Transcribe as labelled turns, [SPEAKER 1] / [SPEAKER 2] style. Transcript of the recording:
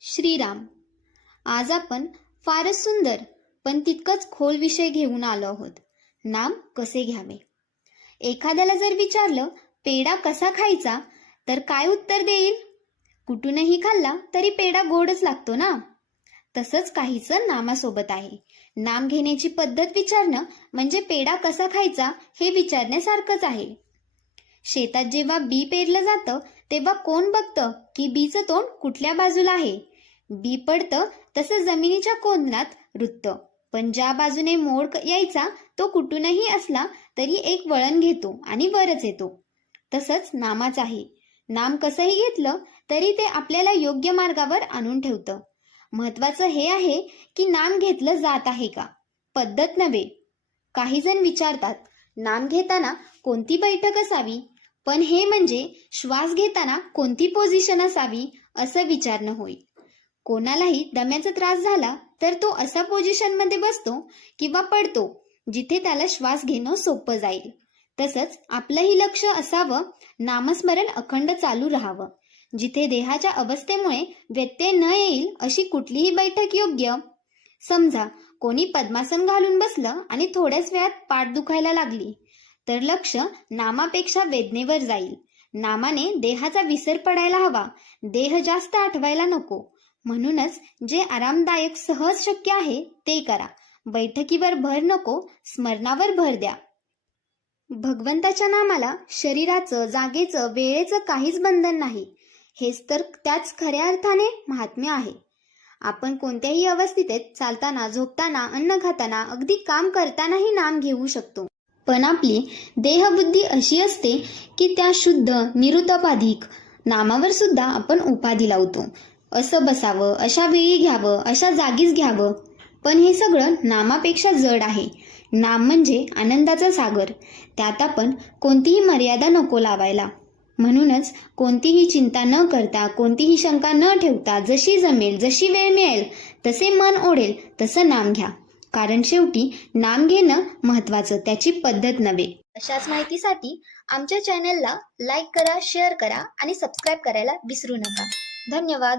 [SPEAKER 1] श्रीराम. आज आपण फारच सुंदर पण तितकंच खोल विषय घेऊन आलो आहोत. नाम कसे घ्यावे? एखाद्याला जर विचारलं पेढा कसा खायचा? तर काय उत्तर देईल? कुठूनही खाल्ला तरी पेढा गोडच लागतो ना? तसंच काहीचं नामासोबत आहे. नाम घेण्याची पद्धत विचारणं म्हणजे पेढा कसा खायचा हे विचारण्यासारखंच आहे. शेतात जेव्हा बी पेरलं जातं तेव्हा कोण बघतं? की बीचं तोंड कुठल्या बाजूला आहे? बी पडतं तसं जमिनीच्या कोंदणात रुततं. पण ज्या बाजूने मोड यायचा तो कुठूनही असला तरी एक वळण घेतो आणि वरच येतो. तसंच नामाच आहे. नाम कसंही घेतलं तरी ते आपल्याला योग्य मार्गावर आणून ठेवतं. महत्वाचं हे आहे की नाम घेतलं जात आहे का? पद्धत नव्हे. काही जण विचारतात नाम घेताना कोणती बैठक असावी? पण हे म्हणजे श्वास घेताना कोणती पोझिशन असावी असं विचारणं होय. कोणालाही दम्याचा त्रास झाला तर तो असा पोझिशनमध्ये बसतो किंवा पडतो जिथे त्याला श्वास घेणं सोपं जाईल. तसंच आपलंही लक्ष असावं नामस्मरण अखंड चालू राहावं. जिथे देहाच्या अवस्थेमुळे व्यत्यय न येईल अशी कुठलीही बैठक योग्य. समजा कोणी पद्मासन घालून बसलं आणि थोड्याच वेळात पाठ दुखायला लागली तर लक्ष नामापेक्षा वेदनेवर जाईल. नामाने देहाचा विसर पडायला हवा. देह जास्त आठवायला नको. म्हणूनच जे आरामदायक सहज शक्य आहे ते करा. बैठकीवर भर नको स्मरणावर भर द्या. भगवंताच्या नामाला शरीराचं जागेचं वेळेचं काहीच बंधन नाही. हेच तर त्याच खऱ्या अर्थाने महात्म्य आहे. आपण कोणत्याही अवस्थेत चालताना झोपताना अन्न खाताना अगदी काम करतानाही नाम घेऊ शकतो. पण आपली देहबुद्धी अशी असते की त्या शुद्ध निरुतपाधिक नामावर सुद्धा आपण उपाधी लावतो. असं बसावं अशा वेळी घ्यावं अशा जागीच घ्यावं. पण हे सगळं नामापेक्षा जड आहे. नाम म्हणजे आनंदाचा सागर. त्यात आपण कोणतीही मर्यादा नको लावायला. म्हणूनच कोणतीही चिंता न करता कोणतीही शंका न ठेवता जशी जमेल जशी वेळ मिळेल तसे मन ओढेल तसं नाम घ्या. कारण शेवटी नाम घेणं महत्वाचं त्याची पद्धत नव्हे. अशाच माहितीसाठी आमच्या चॅनलला लाईक करा शेअर करा आणि सबस्क्राईब करायला विसरू नका. धन्यवाद.